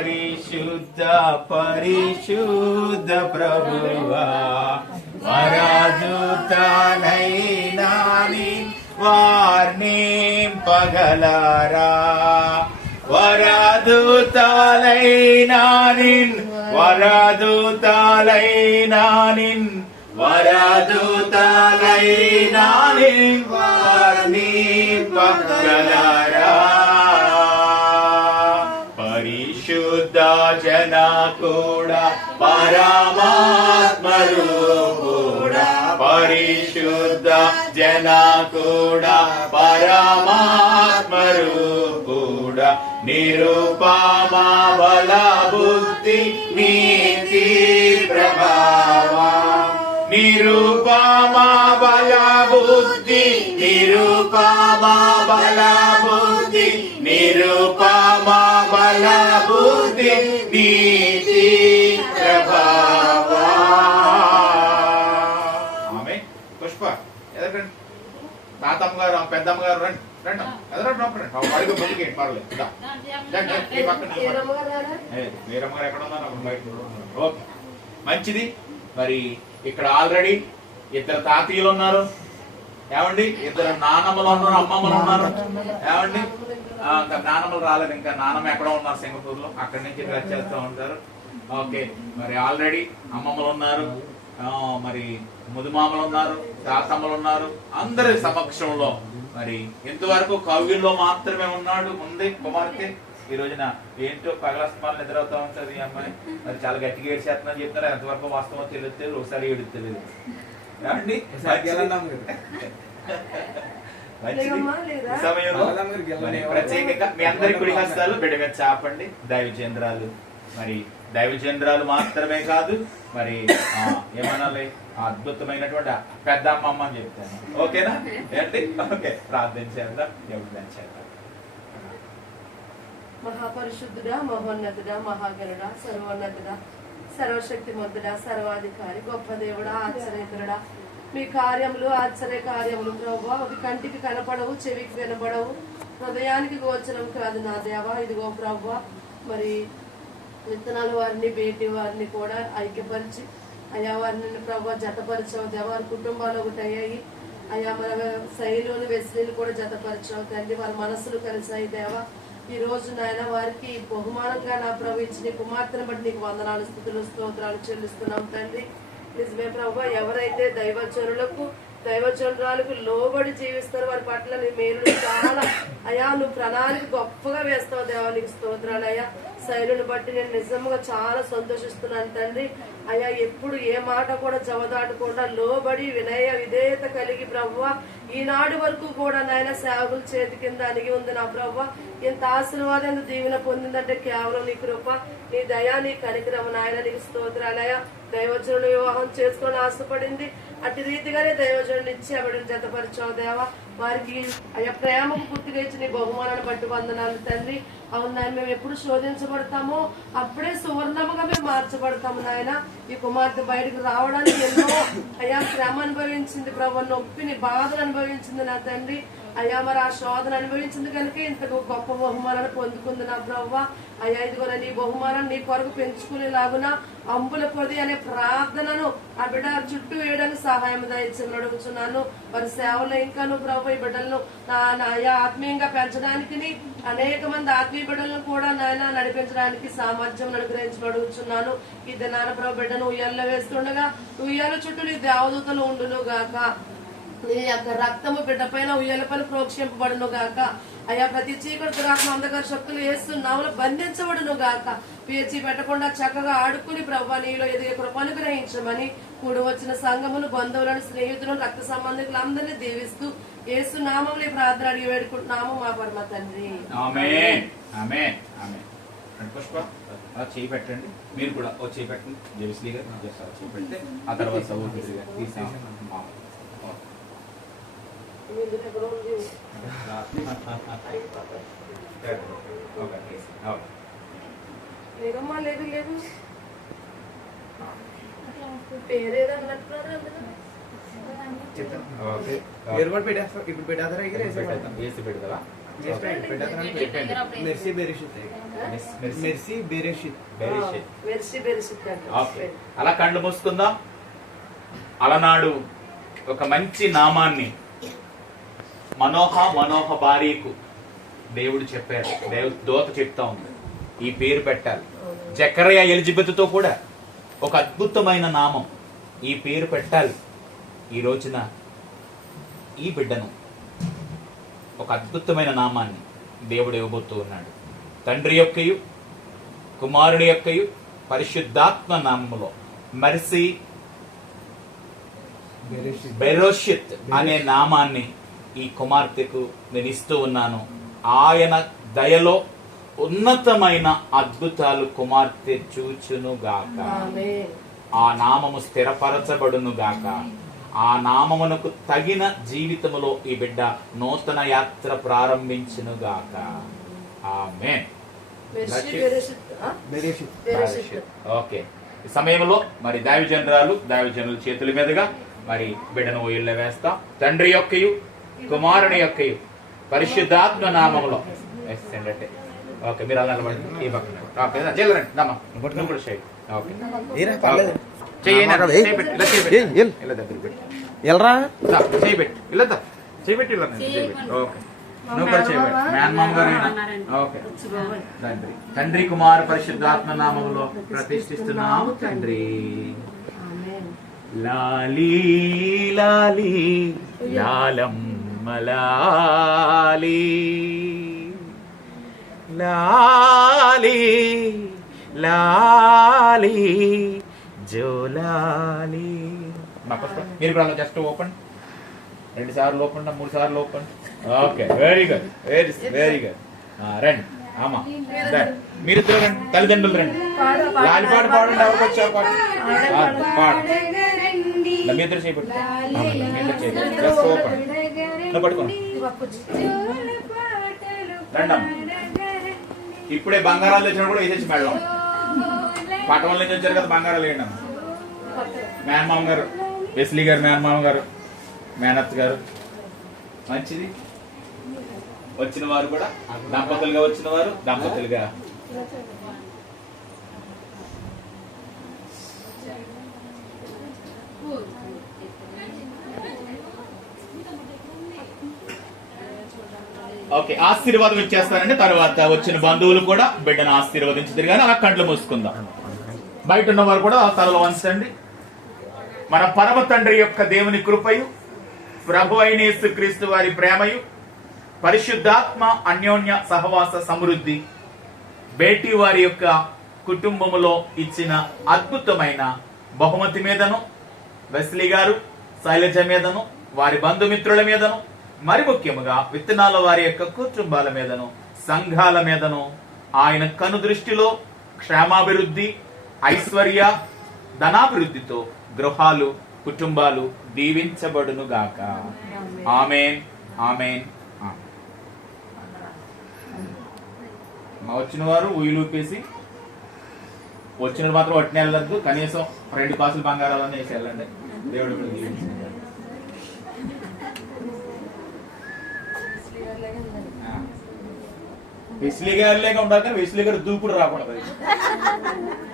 పరిశుద్ధ పరిశుద్ధ ప్రభువా. వరాజుతానైనా వార్ని పగలరా. వరాదుతాలైనా నిన్ వరాదుతాలైనా నిన్ వార్ని పగలరా. జన కూడా పరమాత్మరు కూడా పరిశుద్ధ జన కూడా పరమాత్మరు కూడా. నిరుపమా బల బుద్ధి నీతి ప్రభావా. నిరుపమా బల బుద్ధి నిరుపమా బల నీతి ప్రభావా ఆమె పుష్ప ఎదరండి తాతమ్మ గారు పెద్దమ్మ గారు రండి. రండి. ఎదరండి రండి అడుగు పర్లేదు పక్కన వీరమ్మ గారు ఎక్కడ ఉన్నారు? బయట ఉన్నారు. ఓకే. మంచిది. మరి ఇక్కడ ఆల్రెడీ ఇద్దరు తాతయ్యలు ఉన్నారు. ఏమండి? ఇద్దరు నానమ్మలు ఉన్నారు అమ్మమ్మలు ఉన్నారు. ఏమండి? ఇంకా నానమ్మలు రాలేదు ఇంకా నానమ్మ ఎక్కడో ఉన్నారు సింగపూర్లో అక్కడి నుంచి ఇక్కడ వచ్చేస్తూ ఉంటారు. ఓకే మరి ఆల్రెడీ అమ్మమ్మలు ఉన్నారు. మరి ముదుమామలు ఉన్నారు తాతమ్మలు ఉన్నారు. అందరి సమక్షంలో మరి ఇంతవరకు కవ్యుల్లో మాత్రమే ఉన్నాడు ముందే కుమార్తె. ఈ రోజున ఏంటో పగలస్తమాలు నిద్రవుతా ఉంటది ఈ అమ్మాయి. మరి చాలా గట్టిగా ఏడ్చేస్తుందని చెప్తారు ఎంతవరకు వాస్తవం తెలియదు ఒకసారి ఏడు తెలియదు. ఏమండి? సమయంలో మరి ప్రత్యేకంగా మీ అందరి కుడి హస్తాలు చాపండి. దైవచంద్రాలు మరి దైవచంద్రాలు మాత్రమే కాదు మరి ఆ, ఏమనాలి? ఆ అద్భుతమైనటువంటి పెద్ద అమ్మమ్మ అని చెప్తాను. ఓకేనా? ఏంటి? ఓకే. ప్రార్థన చేద్దాం. దేవుడి చేద్దాం. మహాపరిశుద్ధుడా మహోన్నతుడా మహాగరుడా సర్వోన్నతుడా సర్వశక్తిమంతుడా సర్వాధికారి గొప్ప దేవుడా ఆశ్చర్యకరుడా మీ కార్యములు ఆశ్చర్య కార్యములు ప్రభావ అవి కంటికి కనపడవు చెవికి వినపడవు. హృదయానికి గోచరం కాదు నా దేవా. ఇదిగో ప్రభావ మరి విత్తనాలు వారిని బేటి వారిని కూడా ఐక్యపరిచి అయా వారిని ప్రభావ జతపరిచావు దేవా. వారి కుటుంబాలు ఒకటి అయ్యాయి. అయ్యా మన శైలిలోని వెస్లీలు కూడా జతపరిచావు తండ్రి వారి మనసులు కలిసాయి దేవా. ఈ రోజు నాయన వారికి బహుమానంగా నా ప్రభు ఇచ్చిన కుమార్తెను బట్టి నీకు వందనాలు స్థుతులు స్తోత్రాలు చెల్లిస్తున్నాం తండ్రి నిజమే ప్రభా ఎవరైతే దైవజనులకు దైవజనురాలకు లోబడి జీవిస్తారు వారి పట్ల నీ మేలు చాలా అయా నువ్వు ప్రణాళిక గొప్పగా వేస్తావు దేవా నీకు స్తోత్రాలు అయ్యా. శైలుని బట్టి నేను నిజంగా చాలా సంతోషిస్తున్నాను తండ్రి. అయ్యా ఎప్పుడు ఏ మాట కూడా జవదాటకుండా లోబడి వినయ విధేయత కలిగి ప్రభువ ఈనాడు వరకు కూడా నాయన సేవకుల చేతి కింద అణిగి ఉంది నా ప్రవ్వ ఎంత ఆశీర్వాదంగా దీవెన పొందిందంటే కేవలం నీ కృప నీ దయా నీ కనికరం. నాయన నీకు స్తోత్రాలయ దైవజనుడు వివాహం చేసుకొని ఆశపడింది. అటు రీతిగానే దైవజనుడు ఇచ్చి ఆవిడని జతపరిచావు దేవా. వారికి అయ్యా ప్రేమకు గుర్తుగా ఇచ్చిన బహుమానాన్ని బట్టి వందనాలు తండ్రి అవును నాయన మేము ఎప్పుడు శోధించబడతామో అప్పుడే సువర్ణముగా మేము మార్చబడతాము నాయన. ఈ కుమార్తె బయటకు రావడానికి ఎన్నో అయ్యా శ్రమ అనుభవించింది ప్రభు నొప్పిని బాధలు అనుభవించింది నా తండ్రి అయ్యా మరి ఆ శోధన అనుభవించింది కనుక ఇంత గొప్ప బహుమానాన్ని పొందుకుంది నా బ్రవ్వ అయ్యా ఇదిగోన నీ బహుమానం నీ కొరకు పెంచుకునేలాగున అంబుల పొది అనే ప్రార్థనను ఆ బిడ్డ చుట్టూ వేయడానికి సహాయం దయచేసి అడుగుతున్నాను మరి సేవలో ఇంకాను ప్రభు ఈ బిడ్డలను అయ్యా ఆత్మీయంగా పెంచడానికి అనేక మంది ఆత్మీయ బిడ్డలను కూడా నాయన నడిపించడానికి సామర్థ్యం అనుగ్రహించి అడుగుతున్నాను ఇది నాన్న ప్రభు బిడ్డను ఉయ్యాల్లో వేస్తుండగా ఉయ్యాల చుట్టూ నీ దేవదూతలు ఉండును గాక నీ యొక్క రక్తము బిడ్డ పైన ఉయ్యాల పైన ప్రోక్షింపబడును గాక. అయ్యా ప్రతి చీకటి దురాత్మ అంధకార శక్తులు వేస్తున్నాములు బంధించబడును గాక. పేచి పెట్టకుండా చక్కగా ఆడుకుని ప్రభు నీలో ఎదిగే కృప అనుగ్రహించమని కూడి వచ్చిన సంఘమును బంధువులను స్నేహితులను రక్త సంబంధికులు అందరినీ దీవిస్తూ ఏసు నామంలో ఈ ప్రార్థన అడిగి వేడుకుంటున్నాము మా పరమ తండ్రి. పుష్ప. చేయి పెట్టండి. మీరు కూడా ఓ చేయి పెట్టండి. జయశ్రీ గారు చేయి పెడితే ఆ తర్వాత తీసేసి మా- ఓకే. మీరు ఎక్కడో ఉంది. ఓకే, తీసి. ఓకే. లేదమ్మా లేదు లేదు. అందులో మీరు కూడా పెట్టేస్తారు ఇప్పుడు పెట్టేస్తారా ఇక్కడ వేసి మెర్సీ బెరిషిత్ మెర్సీ బెరిషిత్ అలా కళ్ళు మూసుకుందాం. అలనాడు ఒక మంచి నామాన్ని మనోహ మనోహ భార్యకు దేవుడు చెప్పారు. దేవు దోత చెప్తా ఉంది. ఈ పేరు పెట్టాలి. జకరయ ఎలిజబెత్తో కూడా ఒక అద్భుతమైన నామం ఈ పేరు పెట్టాలి. ఈ రోజున ఈ బిడ్డను ఒక అద్భుతమైన నామాన్ని దేవుడు ఇవ్వబోతూ ఉన్నాడు. తండ్రి యొక్కయు కుమారుని యొక్కయు పరిశుద్ధాత్మ నామములో మర్సి బెరోషిత్ అనే నామాన్ని ఈ కుమార్తెకు నేను ఇస్తూ ఉన్నాను. ఆయన దయలో ఉన్నతమైన అద్భుతాలు కుమార్తె చూచును గాక. ఆ నామము స్థిరపరచబడును గాక. ఆ నామమునకు తగిన జీవితములో ఈ బిడ్డ నూతన యాత్ర ప్రారంభించును గాక. బెరిసిట్ ఓకే. ఈ సమయంలో మరి దావిజనరాలు దావిజనుల చేతుల మీదుగా మరి బిడ్డను ఇళ్ళ వేస్తాం. తండ్రి యొక్కయు కుమారుని యొక్కయు పరిశుద్ధాత్మ అంటే ఓకే మీరు అలా నిలబడండి ఈ పక్కన. ఓకే చెల్లరండి దమ్మా నువ్వు కూడా చేయి. ఓకే ఏరా పర్లేదు. చెయ్యి నా- ఏయ్. చెయ్యి పెట్టు, ఇలా చెయ్యి పెట్టు. ఏయ్, ఎల్. ఇలా దగ్గర పెట్టు. ఎల్రా? ఇలా ఓకే నువ్వు కూడా చెయ్యి పెట్టు. మేనమామ గారు అయినా. ఓకే తండ్రి. తండ్రి కుమార పరిశుద్ధాత్మ నామములో ప్రతిష్ఠిస్తున్నాము తండ్రి. లాలీ లాలీ లాలమ్మ. లాలీ లాలీ లాలీ జోలాలి మీరు ఇప్పుడు జస్ట్ ఓపెన్ రెండు సార్లు ఓపెన్ మూడు సార్లు open okay very good very very good రండి ఆమా రండి. మీరిద్దరు రండి తల్లిదండ్రులు రండి లాలి పాట పాడండి ఎవరికి వచ్చారు పాట మీ ఇద్దరు చేయబట్టి మీ ఇద్దరు చేయబట్టి జస్ట్ ఓపెన్ ఇప్పుడే బంగారాలు తెచ్చిన కూడా వేసేసి మేడం. పటవల నుంచి వచ్చారు కదా బంగారాలు వేయండి మేనమామ గారు వెస్లీ గారు మేనమామ గారు మేనత్ గారు. మంచిది. వచ్చిన వారు కూడా దంపతులుగా వచ్చిన వారు దంపతులుగా. ఓకే ఆశీర్వాదం ఇచ్చేస్తానండి తర్వాత వచ్చిన బంధువులు కూడా బిడ్డను ఆశీర్వదించుతారు కానీ అలా కంట్లు మూసుకుందాం. బయట ఉన్నవారు కూడా ఆ తలలో వంచండి. మన పరమ తండ్రి యొక్క దేవుని కృపయు ప్రభు అయిన యేసుక్రీస్తు వారి ప్రేమయు పరిశుద్ధాత్మ అన్యోన్య సహవాస సమృద్ధి బేటీ వారి యొక్క కుటుంబములో ఇచ్చిన అద్భుతమైన బహుమతి మీదను వెస్లీ గారు శైలజ మీదను వారి బంధుమిత్రుల మీదను మరి ముఖ్యముగా విత్తనాల వారి యొక్క కుటుంబాల మీదను సంఘాల మీదను ఆయన కను దృష్టిలో క్షేమాభివృద్ధి ఐశ్వర్య ధనాభివృద్ధితో గృహాలు కుటుంబాలు దీవించబడును గాక ఆమెన్. ఆమెన్. మా వచ్చిన వారు ఊయిలూపేసి వచ్చిన మాత్రం వట్టిన వెళ్ళద్దు కనీసం రెండు కాసులు బంగారాలని వేసి వెళ్ళండి. దేవుడు ఇప్పుడు దీవించును గాక. ఉండాలి కానీ గారు దూకుడు రాకూడదు